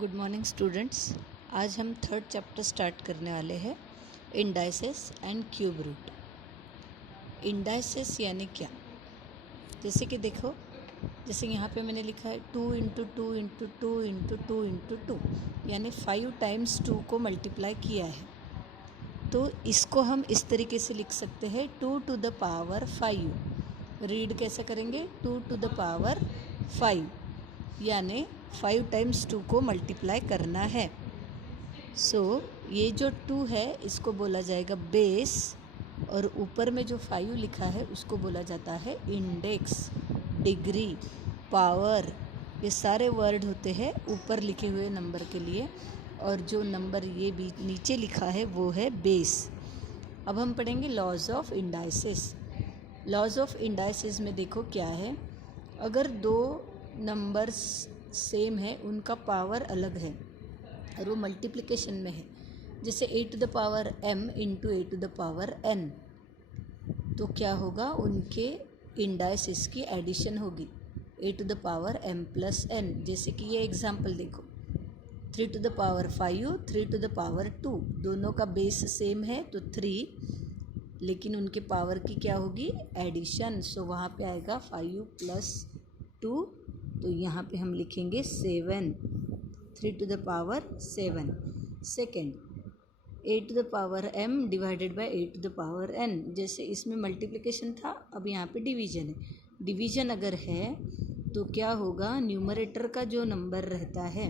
Good morning students. आज हम third chapter start करने वाले हैं, indices and cube root. Indices यानी क्या? जैसे कि देखो, जैसे यहाँ पे मैंने लिखा है 2 इंटू 2 इंटू 2 इंटू 2 इंटू 2, यानी 5 टाइम्स 2 को मल्टीप्लाई किया है। तो इसको हम इस तरीके से लिख सकते हैं 2 टू द पावर 5। रीड कैसे करेंगे? 2 टू द पावर 5, यानी 5 टाइम्स 2 को मल्टीप्लाई करना है। सो ये जो 2 है इसको बोला जाएगा बेस, और ऊपर में जो 5 लिखा है उसको बोला जाता है इंडेक्स, डिग्री, पावर। ये सारे वर्ड होते हैं ऊपर लिखे हुए नंबर के लिए, और जो नंबर ये भी नीचे लिखा है वो है बेस। अब हम पढ़ेंगे laws of indices. Laws of indices में देखो क्या है, अगर दो नंबर्स सेम है, उनका पावर अलग है और वो मल्टीप्लिकेशन में है, जैसे a to the power m into a to the power n, तो क्या होगा? उनके इंडाइसेस की एडिशन होगी, a to the power m plus n। जैसे कि ये एग्जाम्पल देखो, 3 to the power 5, 3 to the power 2, दोनों का बेस सेम है तो 3, लेकिन उनके पावर की क्या होगी? एडिशन। सो वहाँ पे आएगा 5 प्लस 2, तो यहाँ पे हम लिखेंगे 7, 3 to the power 7। Second, a to the power m divided by a to the power n। जैसे इसमें मल्टीप्लिकेशन था, अब यहाँ पे डिवीजन है। डिवीजन अगर है तो क्या होगा? न्यूमरेटर का जो नंबर रहता है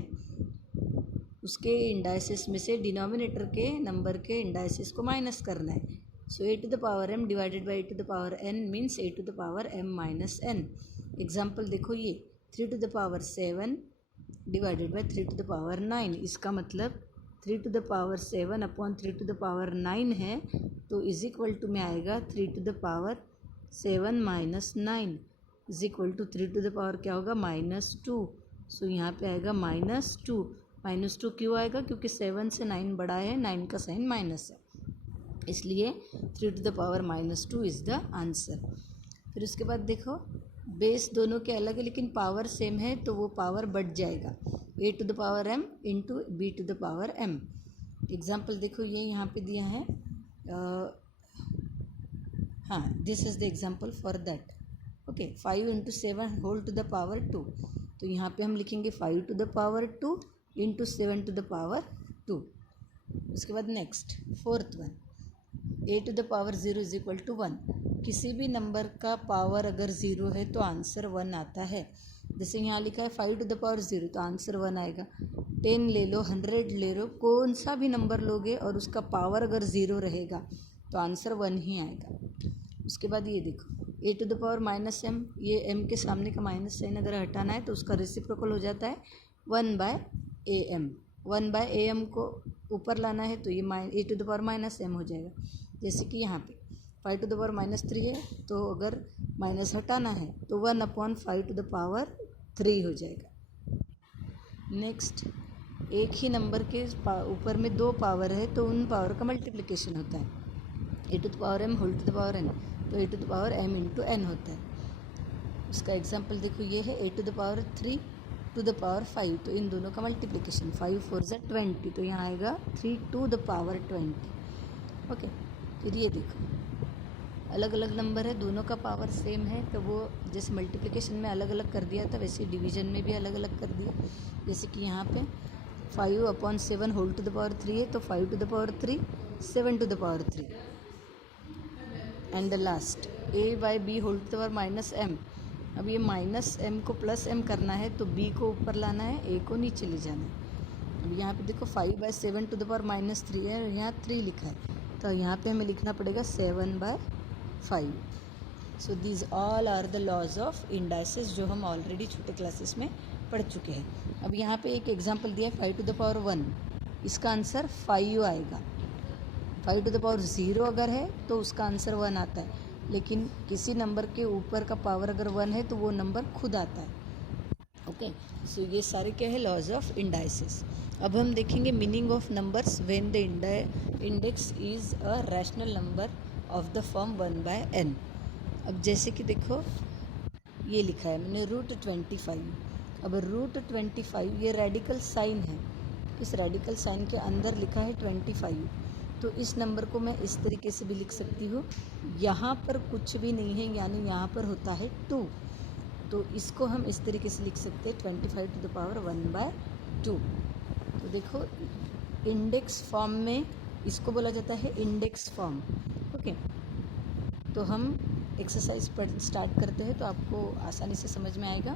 उसके इंडाइसेस में से डिनोमिनेटर के नंबर के इंडाइसेस को माइनस करना है। So a to the power m divided by a to the power n means a to the power m minus n। Example देखो, ये 3 to the power 7 divided by 3 to the power 9। इसका मतलब 3 to the power 7 upon 3 to the power 9 है, तो is equal to में आएगा 3 to the power 7 minus 9 is equal to 3 to the power क्या होगा? -2। सो यहाँ पे आएगा -2। -2 क्यों आएगा? क्योंकि 7 से 9 बड़ा है, 9 का साइन माइनस है, इसलिए 3 to the power -2 is the answer. फिर उसके बाद देखो, बेस दोनों के अलग है लेकिन पावर सेम है, तो वो पावर बढ़ जाएगा, a to the power m into b to the power m। Example देखो, ये यहाँ पे दिया है, हाँ, this is the example for that. Okay, 5 into 7 whole to the power 2, तो यहाँ पे हम लिखेंगे 5 to the power 2 into 7 to the power 2। उसके बाद next fourth one, a to the power 0 is equal to 1। किसी भी नंबर का पावर अगर 0 है तो आंसर 1 आता है। जैसे यहाँ लिखा है 5 टू द पावर 0, तो आंसर 1 आएगा। 10 ले लो, 100 ले लो, कौन सा भी नंबर लोगे और उसका पावर अगर 0 रहेगा तो आंसर 1 ही आएगा। उसके बाद ये देखो, a to the power -m, ये m के सामने का माइनस साइन अगर हटाना है तो उसका रेसिप्रोकल हो जाता है 1/am। 1/am को ऊपर लाना है तो ये a to the power -m हो जाएगा। जैसे कि यहाँ पे 5 टू द पावर -3 है, तो अगर माइनस हटाना है तो 1/5 टू द पावर 3 हो जाएगा। नेक्स्ट, एक ही नंबर के ऊपर में 2 पावर है तो उन पावर का मल्टीप्लिकेशन होता है, a to the power m whole to the power n, तो a to the power m into n होता है। उसका एग्जाम्पल देखो, ये है a to the power 3 to the power 5, तो इन दोनों का मल्टीप्लिकेशन 5 4 ज़ा 20, तो यहाँ आएगा 3 टू द पावर 20। ओके, फिर ये देखो, अलग अलग नंबर है, दोनों का पावर सेम है, तो वो जैसे मल्टीप्लिकेशन में अलग अलग कर दिया था वैसे डिवीजन में भी अलग अलग कर दिया। जैसे कि यहाँ पे 5/7 होल टू द पावर 3 है, तो 5 to the power 3 7 to the power 3। And the last a/b whole to the power -m। अब ये -m को +m करना है तो b को ऊपर लाना है, a को नीचे ले जाना है। अब यहाँ पे देखो 5/7 टू द पावर -3 है और यहाँ 3 लिखा है, तो यहाँ पे हमें लिखना पड़ेगा 7/5। So these all are the laws of indices, जो हम ऑलरेडी छोटे क्लासेस में पढ़ चुके हैं। अब यहाँ पे एक एग्जांपल दिया है 5 टू द पावर 1, इसका आंसर 5 आएगा। 5 टू द पावर 0 अगर है तो उसका आंसर 1 आता है, लेकिन किसी नंबर के ऊपर का पावर अगर 1 है तो वो नंबर खुद आता है। ओके, सो ये सारे क्या है? Laws of indices. अब हम देखेंगे meaning of numbers when the index is a rational number of the form 1/n। अब जैसे कि देखो, ये लिखा है मैंने √25, अब रूट 25 ये रेडिकल साइन है, इस रेडिकल साइन के अंदर लिखा है 25, तो इस नंबर को मैं इस तरीके से भी लिख सकती हूँ। यहाँ पर कुछ भी नहीं है, यानी यहाँ पर होता है 2, तो इसको हम इस तरीके से लिख सकते हैं 25 टू द पावर 1/2। तो देखो इंडेक्स फॉर्म में इसको बोला जाता है इंडेक्स फॉर्म। ओके, तो हम एक्सरसाइज पर स्टार्ट करते हैं, तो आपको आसानी से समझ में आएगा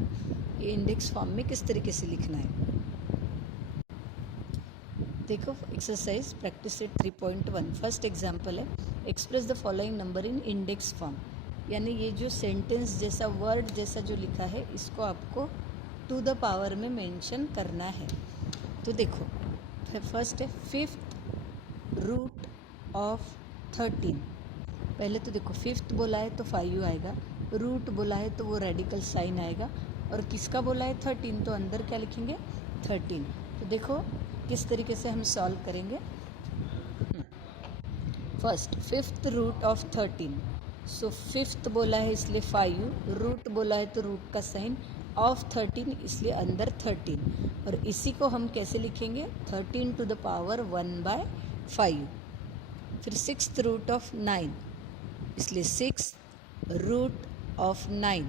ये इंडेक्स फॉर्म में किस तरीके से लिखना है। देखो exercise practice set 3.1 first example है, express the following number in index form, यानी ये जो सेंटेंस जैसा वर्ड जैसा जो लिखा है इसको आपको टू द पावर में मेंशन करना है। तो देखो फर्स्ट है 5th रूट ऑफ 13। पहले तो देखो 5th बोला है तो 5 आएगा, रूट बोला है तो वो रेडिकल साइन आएगा, और किसका बोला है 13, तो अंदर क्या लिखेंगे 13। तो देखो किस तरीके से हम सॉल्व करेंगे। First 5th root of 13, so 5th बोला है इसलिए 5, रूट बोला है तो रूट का साइन, ऑफ 13 इसलिए अंदर 13, और इसी को हम कैसे लिखेंगे 13 टू द पावर 1/5। फिर 6th रूट ऑफ 9, इसलिए 6 रूट ऑफ 9,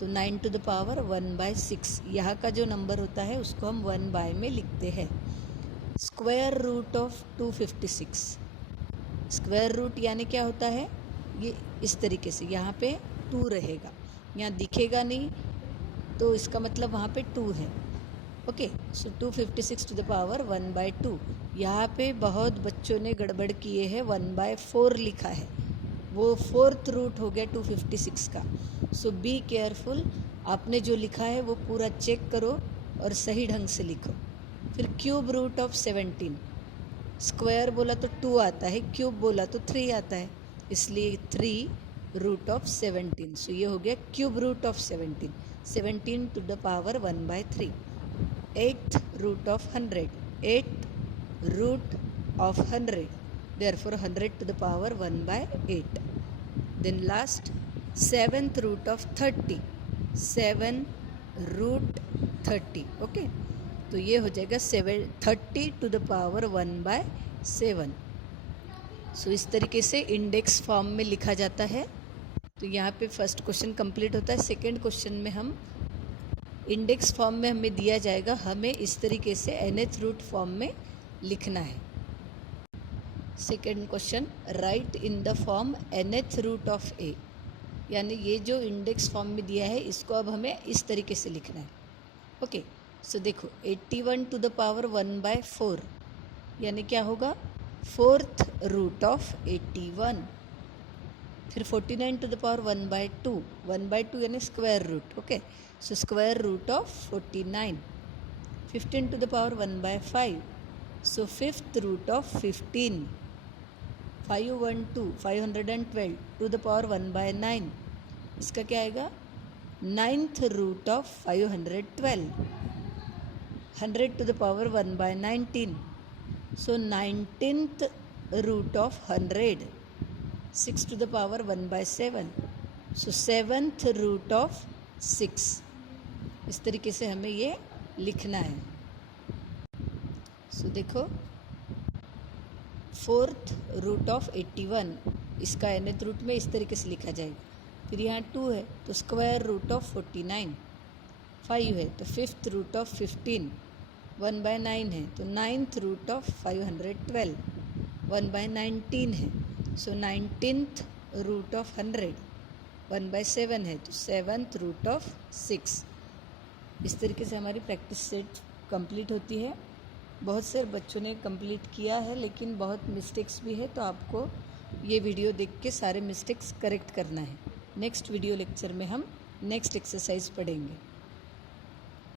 तो 9 टू द पावर 1/6, यहाँ का जो नंबर होता है उसको हम 1/, में लिखते हैं। Square root of 256, square root यानी क्या होता है, ये इस तरीके से यहाँ पे 2 रहेगा, यहाँ दिखेगा नहीं तो इसका मतलब वहाँ पे 2 है। Okay, so 256 to the power 1/2। यहाँ पे बहुत बच्चों ने गड़बड़ किए हैं, 1/4 लिखा है, वो 4th रूट हो गया 256 का। सो बी केयरफुल, आपने जो लिखा है वो पूरा चेक करो और सही ढंग से लिखो। फिर क्यूब रूट ऑफ 17, स्क्वायर बोला तो 2 आता है, क्यूब बोला तो 3 आता है, इसलिए 3 रूट ऑफ 17। सो ये हो गया cube root of 17, 17 to the power 1/3। 8th root of 100, 8 root of 100, therefore 100 to the power 1/8. Then last 7th root of 30, 7 root 30। Okay, तो ये हो जाएगा 30 टू द पावर 1/7। सो इस तरीके से इंडेक्स फॉर्म में लिखा जाता है। तो यहाँ पे फर्स्ट क्वेश्चन कंप्लीट होता है। सेकंड क्वेश्चन में हम इंडेक्स फॉर्म में हमें दिया जाएगा, हमें इस तरीके से nth रूट फॉर्म में लिखना है। Second question, write in the form nth root of a, यानी ये जो इंडेक्स फॉर्म में दिया है इसको अब हमें इस तरीके से लिखना है। ओके, सो देखो 81 टू द पावर 1/4, यानी क्या होगा 4th रूट ऑफ 81। फिर 49 टू द पावर 1/2, 1/2 यानी square root. Okay, so square root of 49। 15 to the power 1/5, so 5th root of 15। 512 to the power 1/9, इसका क्या आएगा 9th root of 512। 100 to the power 1/19, so 19th root of 100। 6 to the power 1/7, so 7th root of 6। इस तरीके से हमें ये लिखना है। सो देखो 4th रूट ऑफ 81, इसका nth रूट में इस तरीके से लिखा जाएगा। फिर यहाँ 2 है तो स्क्वायर रूट ऑफ 49, 5 है तो 5th रूट ऑफ 15, 1/9 है तो 9th रूट ऑफ 512, 1/19 है सो 19th रूट ऑफ 100, 1/7 है तो 7th रूट ऑफ 6। इस तरीके से हमारी प्रैक्टिस सेट कंप्लीट होती है। बहुत से बच्चों ने कंप्लीट किया है लेकिन बहुत मिस्टेक्स भी है, तो आपको ये वीडियो देख के सारे मिस्टेक्स करेक्ट करना है। नेक्स्ट वीडियो लेक्चर में हम नेक्स्ट एक्सरसाइज पढ़ेंगे।